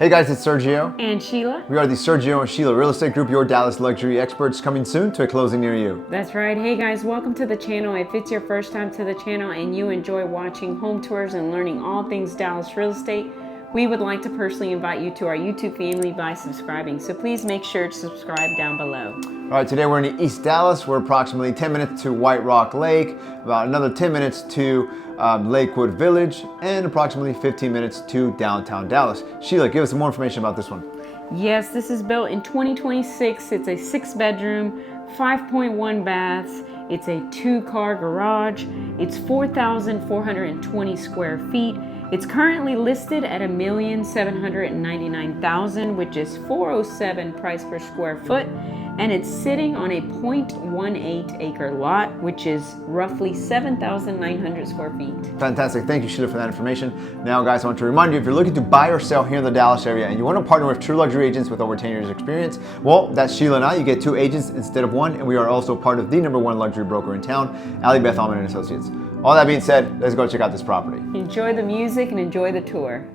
Hey guys, it's Sergio and Sheila. We are the Sergio and Sheila Real Estate Group, your Dallas luxury experts, coming soon to a closing near you. That's right. Hey guys, welcome to the channel. If it's your first time to the channel and you enjoy watching home tours and learning all things Dallas real estate, we would like to personally invite you to our YouTube family by subscribing. So please make sure to subscribe down below. All right, today we're in East Dallas. We're approximately 10 minutes to White Rock Lake, about another 10 minutes to Lakewood Village, and approximately 15 minutes to downtown Dallas. Sheila, give us some more information about this one. Yes, this is built in 2026. It's a 6-bedroom, 5.1 baths. It's a 2-car garage. It's 4,420 square feet. It's currently listed at $1,799,000, which is $407 price per square foot, and it's sitting on a 0.18 acre lot, which is roughly 7,900 square feet. Fantastic. Thank you, Sheila, for that information. Now, guys, I want to remind you, if you're looking to buy or sell here in the Dallas area and you want to partner with true luxury agents with over 10 years experience, well, that's Sheila and I. You get 2 agents instead of 1, and we are also part of the #1 luxury broker in town, Ali Beth Alman & Associates. All that being said, let's go check out this property. Enjoy the music and enjoy the tour.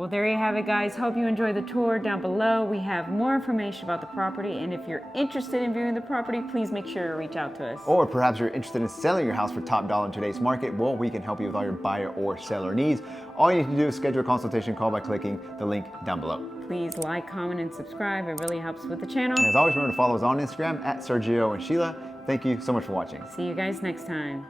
Well, there you have it, guys. Hope you enjoyed the tour. Down below, we have more information about the property. And if you're interested in viewing the property, please make sure to reach out to us. Or perhaps you're interested in selling your house for top dollar in today's market. Well, we can help you with all your buyer or seller needs. All you need to do is schedule a consultation call by clicking the link down below. Please like, comment, and subscribe. It really helps with the channel. And as always, remember to follow us on Instagram at Sergio and Sheila. Thank you so much for watching. See you guys next time.